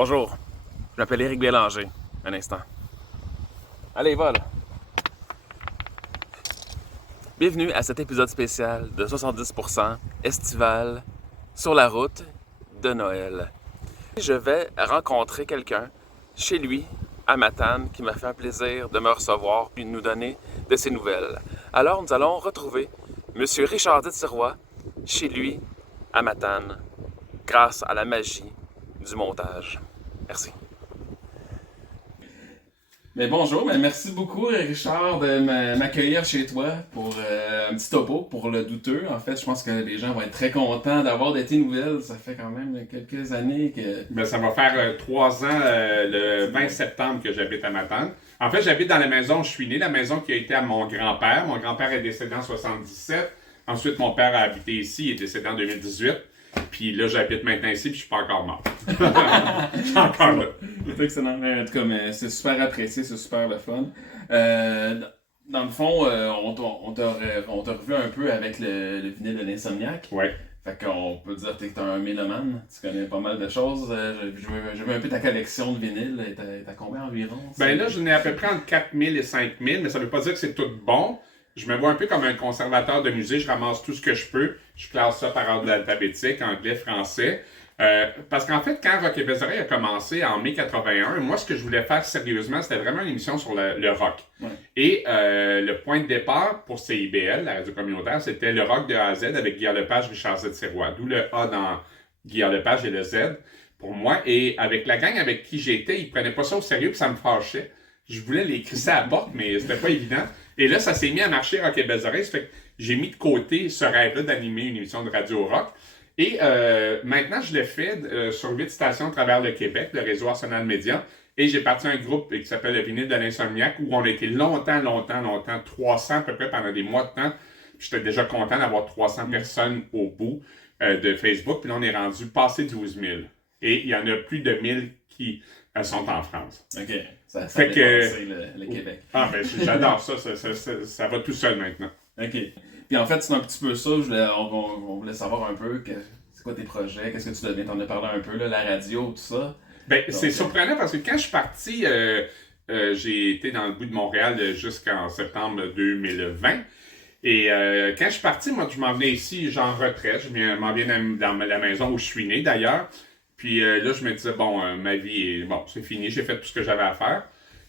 Bonjour, je m'appelle Éric Bélanger. Un instant. Allez, va là. Bienvenue à cet épisode spécial de 70% estival sur la route de Noël. Je vais rencontrer quelqu'un chez lui à Matane qui m'a fait un plaisir de me recevoir puis de nous donner de ses nouvelles. Alors nous allons retrouver M. Richard Destirrois chez lui à Matane grâce à la magie du montage. Merci. Mais bonjour, mais merci beaucoup Richard de m'accueillir chez toi pour un petit topo pour le douteux. En fait, je pense que les gens vont être très contents d'avoir de tes nouvelles. Ça fait quand même quelques années que... Ben, ça va faire 3 ans le 20 septembre que j'habite à Matane. En fait, j'habite dans la maison où je suis né, la maison qui a été à mon grand-père. Mon grand-père est décédé en 77. Ensuite, mon père a habité ici, il est décédé en 2018. Puis là, j'habite maintenant ici, puis je suis pas encore mort. Je suis encore là. C'est excellent. En tout cas, mais c'est super apprécié, c'est super le fun. Dans le fond, on t'a revu un peu avec le vinyle de l'Insomniac. Ouais. Fait qu'on peut dire que t'es un mélomane. Tu connais pas mal de choses. Je veux un peu ta collection de vinyles. T'as combien environ? Ben là, j'en ai à peu près entre 4000 et 5000, mais ça veut pas dire que c'est tout bon. Je me vois un peu comme un conservateur de musée, je ramasse tout ce que je peux, je classe ça par ordre alphabétique, anglais, français. Parce qu'en fait, quand Rock et Bézaré a commencé en mai 81, moi, ce que je voulais faire sérieusement, c'était vraiment une émission sur le rock. Ouais. Et le point de départ pour CIBL, la radio communautaire, c'était le rock de A à Z avec Guillaume Lepage, Richard Destirrois. D'où le A dans Guillaume Lepage et le Z pour moi. Et avec la gang avec qui j'étais, ils prenaient pas ça au sérieux, puis ça me fâchait. Je voulais les crisser à la porte, mais c'était pas évident. Et là, ça s'est mis à marcher, Rock et Bézaré. Ça fait que j'ai mis de côté ce rêve-là d'animer une émission de radio rock. Et maintenant, je l'ai fait sur 8 stations à travers le Québec, le réseau Arsenal Média. Et j'ai parti un groupe qui s'appelle le Vinyle de l'Insomniac, où on a été longtemps, 300 à peu près pendant des mois de temps. J'étais déjà content d'avoir 300 personnes au bout de Facebook. Puis là, on est rendu passé 12 000. Et il y en a plus de 1000 qui sont en France. OK. Ça fait que le Québec. Ah, ben, j'adore ça. Ça va tout seul maintenant. OK. Puis en fait, c'est un petit peu ça. On voulait savoir un peu c'est quoi tes projets, qu'est-ce que tu deviens. T'en as parlé un peu, là, la radio, tout ça. Ben, c'est surprenant parce que quand je suis parti, j'ai été dans le bout de Montréal jusqu'en septembre 2020. Et quand je suis parti, moi, je m'en venais ici, genre retraite. Je m'en viens dans la maison où je suis né, d'ailleurs. Puis là, je me disais, ma vie est... c'est fini, j'ai fait tout ce que j'avais à faire.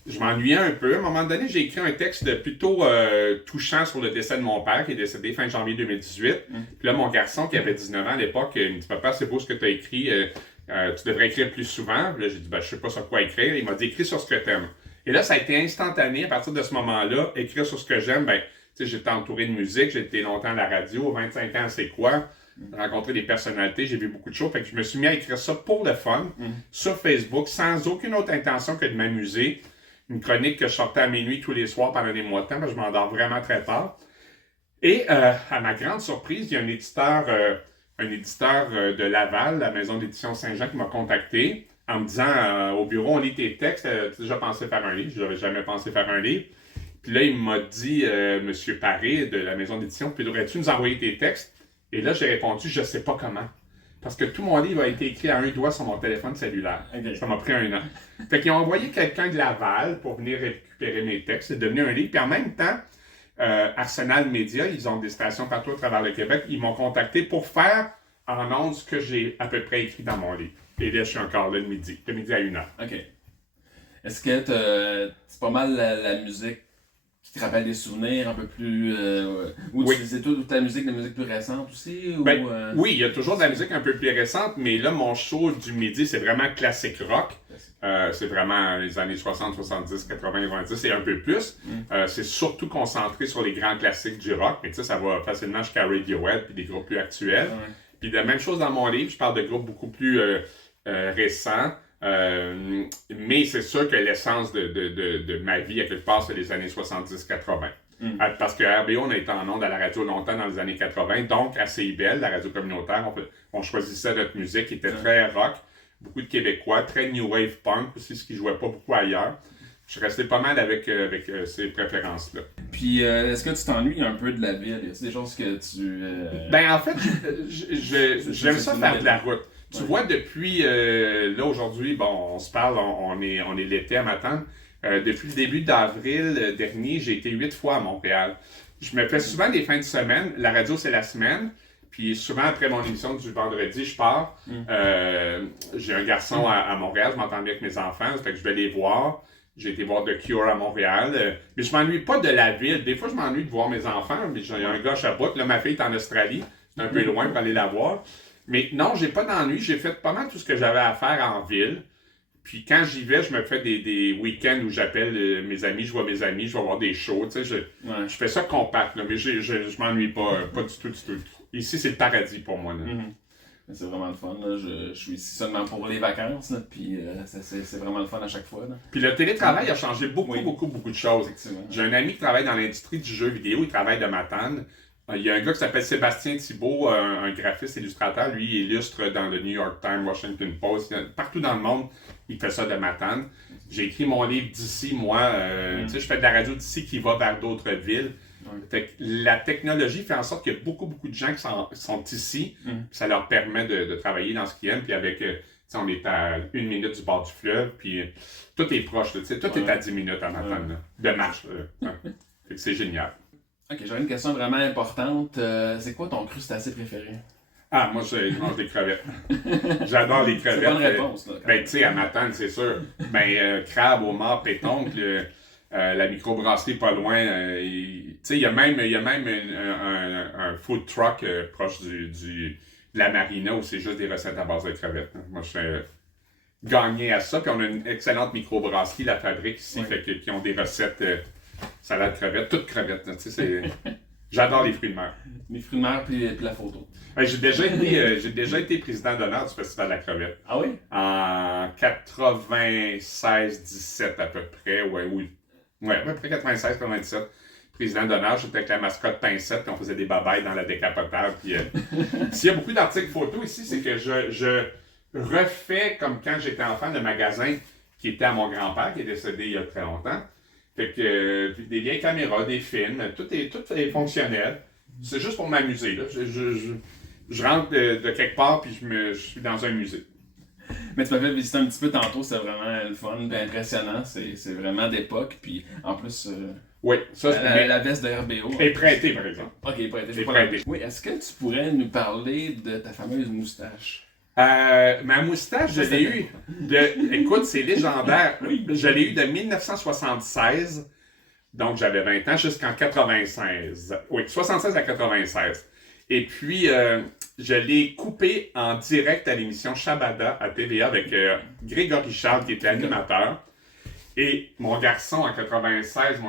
Je m'ennuyais un peu. À un moment donné, j'ai écrit un texte plutôt touchant sur le décès de mon père, qui est décédé fin janvier 2018. Puis là, mon garçon, qui avait 19 ans à l'époque, il me dit, papa, c'est beau ce que tu as écrit, tu devrais écrire plus souvent. Puis là, j'ai dit, je sais pas sur quoi écrire. Il m'a dit, écris sur ce que t'aimes. Et là, ça a été instantané. À partir de ce moment-là, écrire sur ce que j'aime, j'étais entouré de musique, j'ai été longtemps à la radio, 25 ans, c'est quoi? Rencontrer des personnalités, j'ai vu beaucoup de choses. Fait que je me suis mis à écrire ça pour le fun, sur Facebook, sans aucune autre intention que de m'amuser. Une chronique que je sortais à minuit tous les soirs pendant des mois de temps, parce que je m'endors vraiment très tard. Et à ma grande surprise, il y a un éditeur de Laval, la maison d'édition Saint-Jean, qui m'a contacté en me disant au bureau, on lit tes textes, tu as déjà pensé faire un livre? Je n'avais jamais pensé faire un livre. Puis là, il m'a dit, Monsieur Paré de la maison d'édition, puis aurais-tu nous envoyer tes textes? Et là, j'ai répondu, je sais pas comment. Parce que tout mon livre a été écrit à un doigt sur mon téléphone cellulaire. Okay. Ça m'a pris 1 an. Fait qu'ils ont envoyé quelqu'un de Laval pour venir récupérer mes textes. C'est devenu un livre. Puis en même temps, Arsenal Média, ils ont des stations partout à travers le Québec. Ils m'ont contacté pour faire en ondes ce que j'ai à peu près écrit dans mon livre. Et là, je suis encore là de midi à 1h. OK. Est-ce que c'est pas mal la musique qui te rappelle des souvenirs un peu plus... ou tu faisais toute la musique plus récente aussi? Oui, il y a toujours de la musique un peu plus récente, mais là, mon show du midi, c'est vraiment classique rock. C'est vraiment les années 60, 70, 80, 90 et un peu plus. C'est surtout concentré sur les grands classiques du rock, mais tu sais, ça va facilement jusqu'à Radiohead puis des groupes plus actuels. Puis la même chose dans mon livre, je parle de groupes beaucoup plus récents. Mais c'est sûr que l'essence de ma vie, à quelque part, c'est les années 70-80. Parce que RBO, on a été en ondes à la radio longtemps dans les années 80, donc à CIBL, la radio communautaire, on choisissait notre musique qui était très rock, beaucoup de Québécois, très new wave punk aussi, ce qui jouait pas beaucoup ailleurs. Je suis resté pas mal avec ces préférences-là. Puis, est-ce que tu t'ennuies un peu de la ville? C'est des choses que tu... En fait, j'aime ça faire de la route. Tu vois, depuis, là, aujourd'hui, bon, on se parle, on est l'été à Matane. Depuis le début d'avril dernier, j'ai été 8 fois à Montréal. Je me fais souvent des fins de semaine. La radio, c'est la semaine. Puis souvent, après mon émission du vendredi, je pars. J'ai un garçon à Montréal. Je m'entends bien avec mes enfants. Ça fait que je vais les voir. J'ai été voir The Cure à Montréal. Mais je m'ennuie pas de la ville. Des fois, je m'ennuie de voir mes enfants. Mais j'ai un gars à Sherbrooke. Là, ma fille est en Australie. C'est un peu loin pour aller la voir. Mais non, j'ai pas d'ennui. J'ai fait pas mal tout ce que j'avais à faire en ville. Puis quand j'y vais, je me fais des week-ends où j'appelle mes amis, je vois mes amis, je vais voir des shows. Tu sais, je fais ça compact, là, mais je m'ennuie pas, pas du tout, du tout. Ici, c'est le paradis pour moi. Là. C'est vraiment le fun. Là. Je suis ici seulement pour les vacances, là, puis c'est vraiment le fun à chaque fois. Là. Puis le télétravail a changé beaucoup de choses. Effectivement. J'ai un ami qui travaille dans l'industrie du jeu vidéo, il travaille de Matane. Il y a un gars qui s'appelle Sébastien Thibault, un graphiste illustrateur. Lui, il illustre dans le New York Times, Washington Post, partout dans le monde. Il fait ça de Matane. J'ai écrit mon livre d'ici, moi. Tu sais, je fais de la radio d'ici qui va vers d'autres villes. Fait que la technologie fait en sorte qu'il y a beaucoup de gens qui sont ici. Ça leur permet de travailler dans ce qu'ils aiment. Puis avec, on est à 1 minute du bord du fleuve. Puis tout est proche. Tout est à 10 minutes à Matane. De marche. Fait que c'est génial. Ok, j'aurais une question vraiment importante. C'est quoi ton crustacé préféré? Ah, moi, je mange des crevettes. J'adore les crevettes. C'est une bonne réponse, là. Ben, tu sais, à Matane, c'est sûr. Ben, crabe, homard, pétoncle, la microbrasserie pas loin. Tu sais, il y a même un food truck proche de la marina où c'est juste des recettes à base de crevettes. Moi, je suis gagné à ça. Puis on a une excellente microbrasserie, la Fabrique ici, fait qui ont des recettes salade crevettes, toutes crevettes. Tu sais, j'adore les fruits de mer. Les fruits de mer puis la photo. J'ai déjà été président d'honneur du Festival de la crevette. Ah oui? En 96-17 à peu près, oui. Ouais, à peu près 96-97. Président d'honneur, j'étais avec la mascotte Pincette, puis on faisait des babayes dans la décapotable. Puis, s'il y a beaucoup d'articles photos ici, c'est que je refais, comme quand j'étais enfant, le magasin qui était à mon grand-père, qui est décédé il y a très longtemps. Fait que des vieilles caméras, des films, tout est fonctionnel. C'est juste pour m'amuser. Là. Je rentre de quelque part puis je suis dans un musée. Mais tu m'as fait visiter un petit peu tantôt, c'est vraiment le fun, impressionnant. C'est vraiment d'époque. Puis en plus, oui, ça c'est la veste de RBO. Et prêté, par exemple. Ok, prêté. Prêté. Oui, est-ce que tu pourrais nous parler de ta fameuse moustache? Ma moustache, je l'ai eue écoute, c'est légendaire. Je l'ai eue de 1976, donc j'avais 20 ans, jusqu'en 96. Oui, 76 à 96. Et puis, je l'ai coupée en direct à l'émission Shabada à TVA avec Grégory Charles, qui était animateur. Et mon garçon, en 96,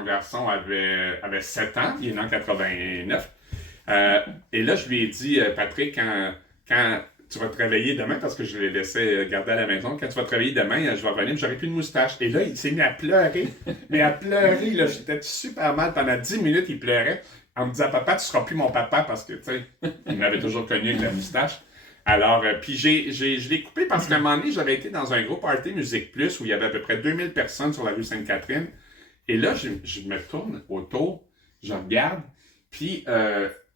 avait 7 ans, il est né en 89. Et là, je lui ai dit, Patrick, quand tu vas te réveiller demain, parce que je l'ai laissé garder à la maison. Quand tu vas te réveiller demain, je vais revenir, j'aurai plus de moustache. Et là, il s'est mis à pleurer. Mais à pleurer, là, j'étais super mal. Pendant 10 minutes, il pleurait en me disant, papa, tu seras plus mon papa, parce que, tu sais, il m'avait toujours connu avec la moustache. Alors, puis je l'ai coupé parce qu'à un moment donné, j'avais été dans un gros party Musique Plus où il y avait à peu près 2000 personnes sur la rue Sainte-Catherine. Et là, je me tourne autour, je regarde, puis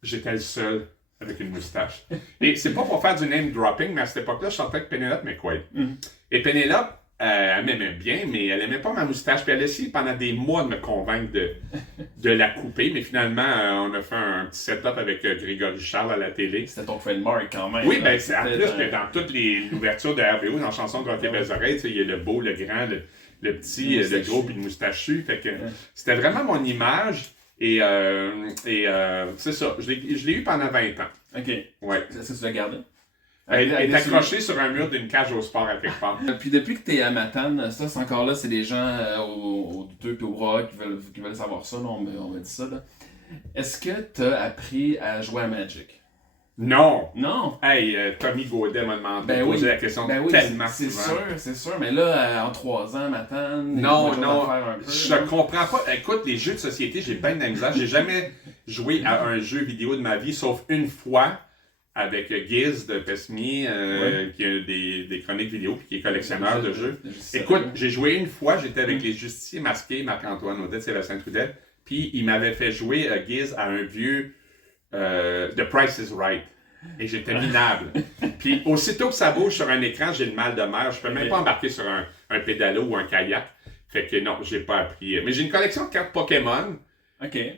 j'étais le seul avec une moustache. Et c'est pas pour faire du name dropping, mais à cette époque-là, je chantais avec Penelope McQuaid. Et Penelope, elle m'aimait bien, mais elle aimait pas ma moustache. Puis elle a essayé pendant des mois de me convaincre de la couper. Mais finalement, on a fait un petit setup avec Grégory Charles à la télé. C'était ton trademark quand même. Oui, ben c'est en plus que dans toutes les ouvertures de RBO, dans la chanson de Rocket Belles Oreilles, il y a le beau, le grand, le petit, le gros, puis le moustachu. Fait que c'était vraiment mon image. Et c'est ça. Je l'ai eu pendant 20 ans. OK. Ouais. Est-ce que tu l'as gardé? Elle est accrochée sur un mur d'une cage au sport à quelque part. Puis depuis que tu es à Matane, ça, c'est encore là, c'est des gens au douteux et au bras qui veulent savoir ça, là, on m'a dit ça. Là. Est-ce que tu as appris à jouer à Magic? Non! Non! Hey, Tommy Gaudet m'a demandé de poser la question tellement souvent. C'est sûr, mais là, en 3 ans, Matane... Non, je comprends pas. Écoute, les jeux de société, j'ai bien de la misère. J'ai jamais joué à un jeu vidéo de ma vie, sauf une fois, avec Giz de Pesmier, qui a des chroniques vidéo puis qui est collectionneur de jeux. Écoute, j'ai joué une fois, j'étais avec les Justiciers Masqués, Marc-Antoine Audet, Sébastien Trudel, puis il m'avait fait jouer Giz à un vieux The Price is Right. Et j'étais minable. Puis aussitôt que ça bouge sur un écran, j'ai le mal de mer. Je peux même pas embarquer sur un pédalo ou un kayak. Fait que non, j'ai pas appris. Mais j'ai une collection de cartes Pokémon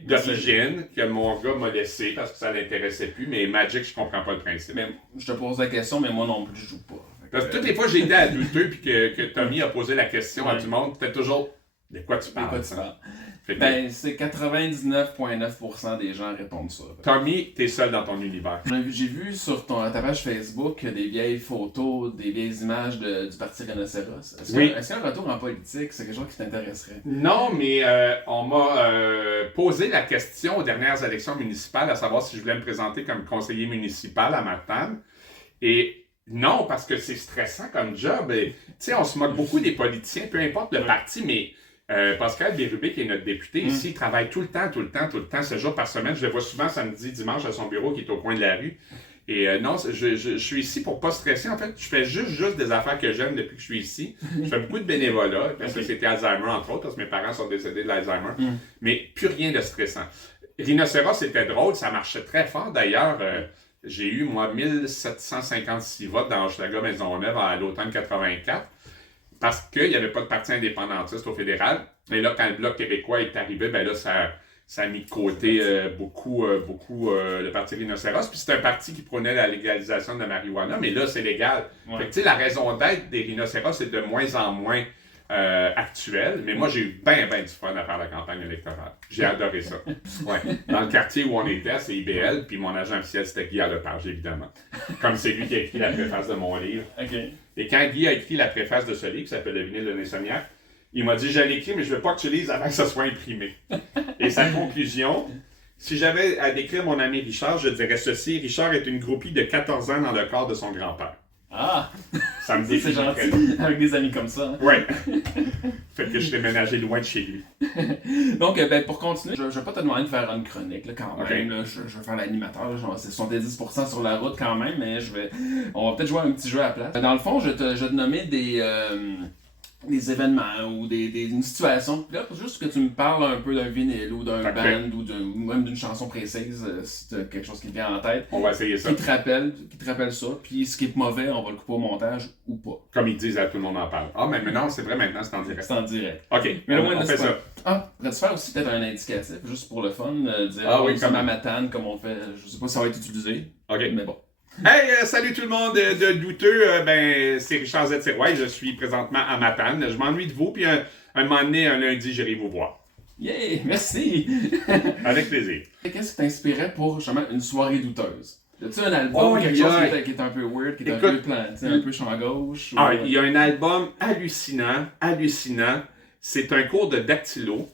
d'origine que mon gars m'a laissé parce que ça l'intéressait plus. Mais Magic, je comprends pas le principe. Mais je te pose la question, mais moi non plus, je joue pas. Parce que toutes les fois que j'ai été à douteux puis que Tommy a posé la question à du monde, c'était toujours de quoi tu parles. Ben, c'est 99,9% des gens répondent ça. Tommy, t'es seul dans ton univers. J'ai vu sur ta page Facebook des vieilles photos, des vieilles images du Parti Rhinocéros. Est-ce qu'un retour en politique, c'est quelque chose qui t'intéresserait? Non, mais on m'a posé la question aux dernières élections municipales, à savoir si je voulais me présenter comme conseiller municipal à Matane. Et non, parce que c'est stressant comme job. Tu sais, on se moque beaucoup des politiciens, peu importe le parti, mais Pascal Bérubé, qui est notre député ici, il travaille tout le temps, 7 jours par semaine. Je le vois souvent samedi, dimanche à son bureau qui est au coin de la rue. Et non, je suis ici pour pas stresser. En fait, je fais juste des affaires que j'aime depuis que je suis ici. Je fais beaucoup de bénévolat, parce que c'était Alzheimer, entre autres, parce que mes parents sont décédés de l'Alzheimer. Mais plus rien de stressant. Rhinocéros, c'était drôle, ça marchait très fort. D'ailleurs, j'ai eu, moi, 1756 votes dans Hochelaga-Maisonneuve à l'automne 84. Parce qu'il n'y avait pas de parti indépendantiste au fédéral. Et là, quand le Bloc québécois est arrivé, ben là, ça a mis de côté beaucoup le Parti Rhinocéros. Puis c'est un parti qui prônait la légalisation de la marijuana, mais là, c'est légal. Fait que, tu sais, la raison d'être des rhinocéros est de moins en moins actuelle. Mais moi, j'ai eu bien du fun à faire la campagne électorale. J'ai adoré ça. Ouais. Dans le quartier où on était, c'est IBL, puis mon agent officiel, c'était Guy Lepage, évidemment. Comme c'est lui qui a écrit la préface de mon livre. Et quand Guy a écrit la préface de ce livre, qui s'appelle Le vinyle de Nessoniac, il m'a dit, je l'écris, mais je veux pas que tu lises avant que ça soit imprimé. Et sa conclusion, si j'avais à décrire mon ami Richard, je dirais ceci, Richard est une groupie de 14 ans dans le corps de son grand-père. Ah! Ça me définit. C'est gentil, avec des amis comme ça. Oui. Fait que je t'ai ménagé loin de chez lui. Donc, ben, pour continuer, je vais pas te demander de faire une chronique, là, quand même. Là, je vais faire l'animateur, c'est 70% sur la route quand même, mais on va peut-être jouer à un petit jeu à la place. Dans le fond, je vais te nommer des événements ou une situation. Là, juste que tu me parles un peu d'un vinyle ou d'un band ou même d'une chanson précise, si tu as quelque chose qui te vient en tête. On va essayer ça. Qui te rappelle ça. Puis ce qui est mauvais, on va le couper au montage ou pas. Comme ils disent, tout le monde en parle. Ah, mais non, c'est vrai, maintenant, c'est en direct. C'est en direct. OK, mais on fait ça. Ah, pourrais-tu faire aussi peut-être un indicatif, juste pour le fun, dire comme à Matane, comme on fait, je sais pas si ça va être utilisé. OK. Mais bon. Hey, salut tout le monde de douteux. C'est Richard Z. Sirois. Je suis présentement à Matane. Je m'ennuie de vous, puis un moment donné, un lundi, j'irai vous voir. Yeah, merci! Avec plaisir. Qu'est-ce qui t'inspirait pour justement une soirée douteuse? As-tu un album, quelque chose qui est un peu weird, qui est un peu planté, un peu champ gauche? Ah, il y a un album hallucinant. C'est un cours de dactylo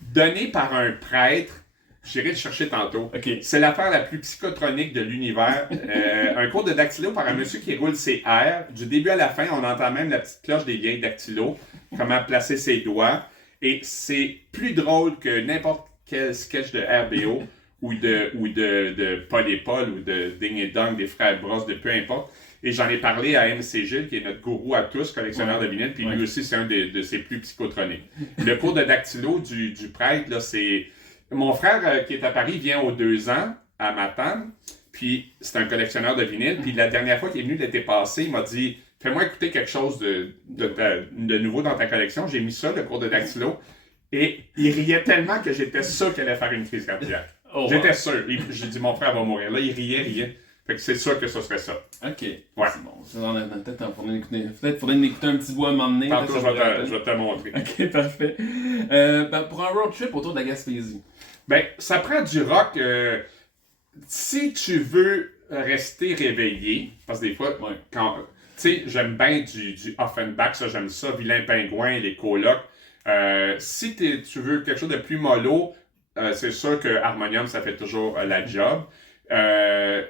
donné par un prêtre. J'irai le chercher tantôt. Okay. C'est l'affaire la plus psychotronique de l'univers. Un cours de dactylo par un monsieur qui roule ses airs. Du début à la fin, on entend même la petite cloche des vieilles dactylos. Comment placer ses doigts. Et c'est plus drôle que n'importe quel sketch de RBO ou de Paul et Paul ou de Ding et Dong, des frères Bros, de peu importe. Et j'en ai parlé à MC Gilles, qui est notre gourou à tous, collectionneur de vinyle, puis lui aussi, c'est un de ses plus psychotroniques. Le cours de dactylo du prêtre, là, c'est... Mon frère, qui est à Paris, vient aux 2 ans, à Matane, puis c'est un collectionneur de vinyle, puis la dernière fois qu'il est venu l'été passé, il m'a dit « Fais-moi écouter quelque chose de nouveau dans ta collection. » J'ai mis ça, le cours de dactylo, et il riait tellement que j'étais sûr qu'il allait faire une crise cardiaque. J'étais sûr. J'ai dit « Mon frère va mourir. » Là, il riait. Fait que c'est sûr que ce serait ça. OK. Ouais. C'est bon. C'est dans la tête. Peut-être faudrait écouter un petit bout à un moment donné. Tantôt, je vais te montrer. OK, parfait. Pour un road trip autour de la Gaspésie. Ben, ça prend du rock. Si tu veux rester réveillé, parce que des fois, quand... Tu sais, j'aime bien du Offenbach, ça, j'aime ça, Vilain Pingouin, les colocs. Si tu veux quelque chose de plus mollo, c'est sûr que Harmonium, ça fait toujours la job.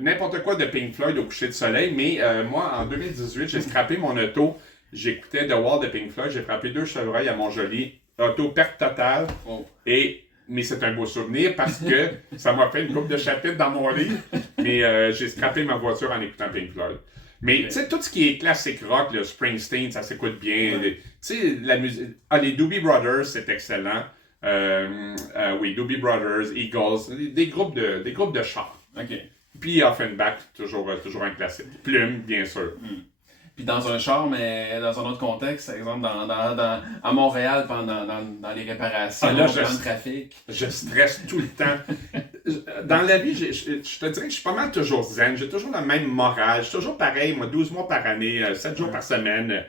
N'importe quoi de Pink Floyd au coucher de soleil, mais moi, en 2018, j'ai scrappé mon auto. J'écoutais The Wall de Pink Floyd, j'ai frappé 2 chevreuils à Montjoly. Auto perte totale. Mais c'est un beau souvenir parce que ça m'a fait une couple de chapitres dans mon livre. Mais j'ai scrappé ma voiture en écoutant Pink Floyd. Mais tu sais, tout ce qui est classique rock, le Springsteen, ça s'écoute bien. Tu sais, la musique. Les Doobie Brothers, c'est excellent. Oui, Doobie Brothers, Eagles, des groupes de chants. OK. Puis Offenbach, toujours un classique. Plume, bien sûr. Puis dans un char, mais dans un autre contexte, par exemple à Montréal, dans les réparations, Là, dans le trafic. Je stresse tout le temps. Dans la vie, je te dirais que je suis pas mal toujours zen. J'ai toujours la même morale. Je suis toujours pareil, moi, 12 mois par année, 7 jours par semaine.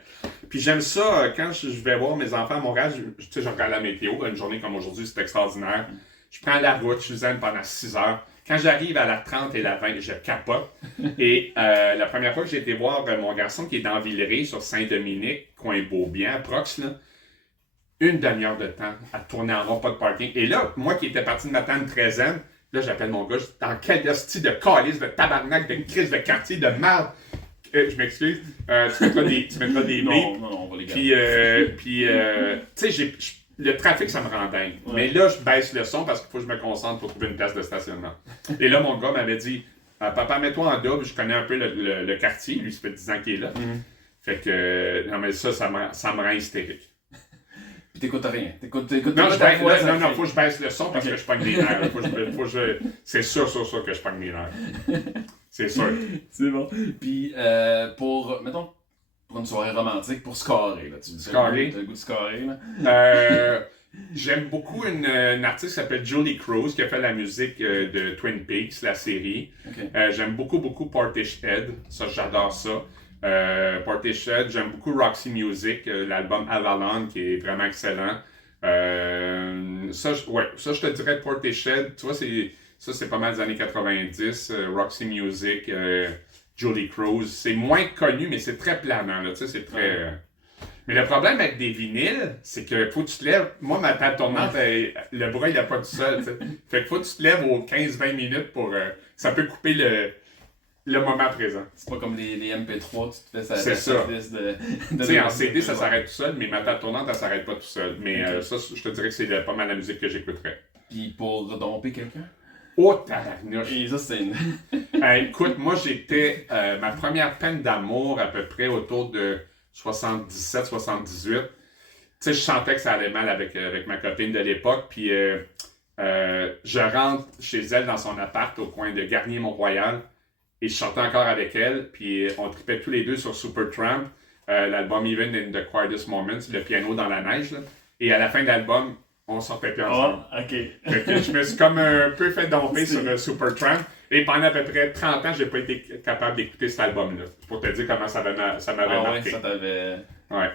Puis j'aime ça, quand je vais voir mes enfants à Montréal, je regarde la météo. Une journée comme aujourd'hui, c'est extraordinaire. Je prends la route, je suis zen pendant 6 heures. Quand j'arrive à la 30 et la 20, je capote. Et la première fois que j'ai été voir mon garçon qui est dans Villeray, sur Saint-Dominique, coin Beaubien, prox, là, une demi-heure de temps à tourner en rond, pas de parking. Et là, moi qui étais parti de m'attendre 13 ans, là, j'appelle mon gars, dans quel style de calice, de tabarnak, de crise de quartier, de merde. Je m'excuse. Tu mettras des non, on va les garder. Puis, tu sais, le trafic, ça me rend dingue. Ouais. Mais là, je baisse le son parce qu'il faut que je me concentre pour trouver une place de stationnement. Et là, mon gars m'avait dit, papa, mets-toi en double, je connais un peu le quartier. Lui, ça fait 10 ans qu'il est là. Fait que, non, mais ça me rend hystérique. Puis t'écoutes rien. Non, faut que je baisse le son parce que je pogne les nerfs. C'est sûr que je pogne les nerfs. C'est sûr. C'est bon. Puis, mettons, pour une soirée romantique, pour scorer, là. Tu me dis, t'as le goût de scorer, là? J'aime beaucoup une artiste qui s'appelle Julie Cruz qui a fait la musique de Twin Peaks, la série. Okay. J'aime beaucoup Portishead. Ça, j'adore ça. Portishead, j'aime beaucoup Roxy Music, l'album Avalon qui est vraiment excellent. Ça, je te dirais Portishead. Tu vois, c'est pas mal des années 90. Roxy Music, Julie Cruz. C'est moins connu, mais c'est très planant. Là, tu sais, c'est très... Mais le problème avec des vinyles, c'est que faut que tu te lèves. Moi, ma table tournante, le bras, il n'a pas tout seul. T'sais. Fait qu'il faut que tu te lèves aux 15-20 minutes pour... ça peut couper le moment présent. C'est pas comme les MP3, tu te fais sa liste de tu sais, en CD, ça s'arrête tout seul, mais ma table tournante, elle s'arrête pas tout seul. Mais ça, je te dirais que c'est pas mal la musique que j'écouterais. Puis pour domper quelqu'un? Oh, tabarnouche! Et ça, c'est une... écoute, moi, j'étais... ma première peine d'amour, à peu près autour de 77, 78. Tu sais, je sentais que ça allait mal avec ma copine de l'époque, puis je rentre chez elle dans son appart au coin de Garnier-Mont-Royal, et je chantais encore avec elle, puis on tripait tous les deux sur Supertramp, l'album Even in the Quietest Moments, le piano dans la neige, là. Et à la fin de l'album, on sortait plus ensemble. Oh, ok. Fait que je me suis comme un peu fait domper sur Supertramp. Et pendant à peu près 30 ans, j'ai pas été capable d'écouter cet album-là. Pour te dire comment ça m'avait marqué. Ouais, ça t'avait... Ouais.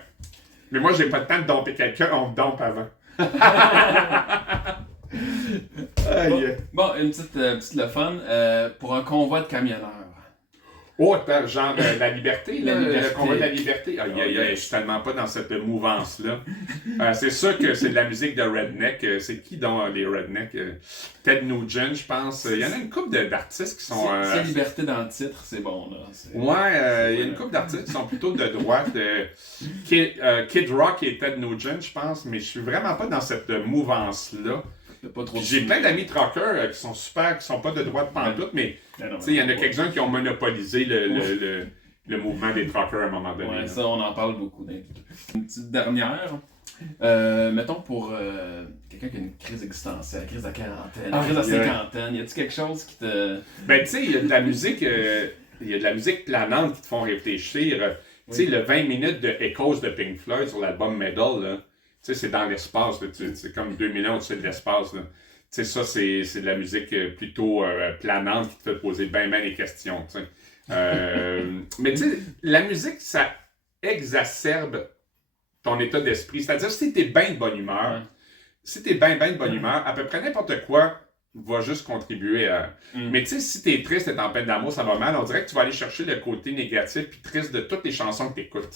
Mais moi, j'ai pas le temps de domper quelqu'un, on me dompe avant. Bon, une petite le fun. Pour un convoi de camionneurs. Oh, genre la liberté, le convoi de la liberté. Je suis tellement pas dans cette mouvance-là. C'est sûr que c'est de la musique de redneck. C'est qui dans les redneck? Ted Nugent, je pense. Il y en a une couple d'artistes qui sont... C'est liberté dans le titre, c'est bon, là. Ouais, il y a une couple d'artistes qui sont plutôt de droite. Kid Rock et Ted Nugent, je pense. Mais je suis vraiment pas dans cette mouvance-là. J'ai plein d'amis truckers qui sont super, qui sont pas de droite pantoute, mais il y en a quelques-uns qui ont monopolisé le mouvement des truckers à un moment donné. Ouais, ça, on en parle beaucoup. Une petite dernière. Mettons pour quelqu'un qui a une crise existentielle, une crise de quarantaine, une crise de cinquantaine, y a-t-il quelque chose qui te... Ben, tu sais, il y a de la musique, planante qui te font réfléchir. Tu sais, le 20 minutes de Echoes de Pink Floyd sur l'album Metal, là. Tu sais, c'est dans l'espace, c'est comme 2000 ans au-dessus de l'espace. Tu sais, ça, c'est de la musique plutôt planante qui te fait poser bien les questions. Mais tu sais, la musique, ça exacerbe ton état d'esprit. C'est-à-dire, si t'es bien de bonne humeur, à peu près n'importe quoi va juste contribuer à... Mais tu sais, si t'es triste, t'es en peine d'amour, ça va mal, on dirait que tu vas aller chercher le côté négatif puis triste de toutes les chansons que t'écoutes.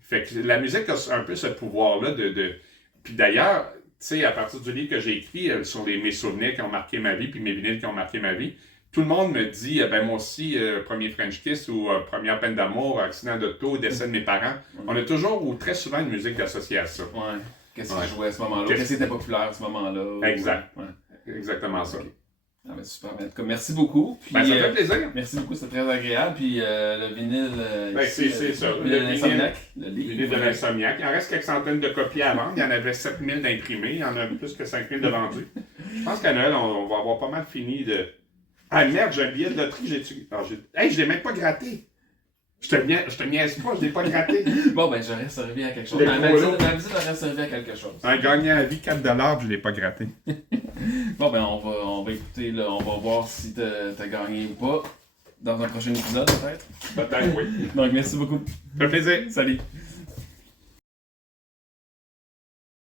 Fait que la musique a un peu ce pouvoir-là de... Puis d'ailleurs, tu sais, à partir du livre que j'ai écrit sur mes souvenirs qui ont marqué ma vie puis mes vinyles qui ont marqué ma vie, tout le monde me dit, ben moi aussi, premier French Kiss ou première peine d'amour, accident d'auto, décès de mes parents. On a toujours ou très souvent une musique associée à ça. Ouais. Qu'est-ce qui jouait à ce moment-là? Qu'est-ce qui était populaire à ce moment-là? Exact. Ouais. Exactement ça. Okay. Ah ben super, en tout cas, merci beaucoup. Puis, ça fait plaisir. Merci beaucoup, c'était très agréable. Puis le vinyle. C'est ça. Le vinyle de l'Insomniac. Il en reste quelques centaines de copies à vendre. Il y en avait 7000 d'imprimés. Il y en a plus que 5000 de vendus. Je pense qu'à Noël, on va avoir pas mal fini Ah merde, j'ai un billet de loterie, Hey, je l'ai même pas gratté. Je te niaise pas, je l'ai pas gratté. Bon, ben, j'aurais servi à quelque chose. Les Ma polos. visite aurait servi à quelque chose. Un gagnant à vie, 4$, puis je l'ai pas gratté. Bon, ben, on va écouter, là, on va voir si t'as gagné ou pas. Dans un prochain épisode, peut-être. Peut-être, oui. Donc, merci beaucoup. Ça fait plaisir. Salut.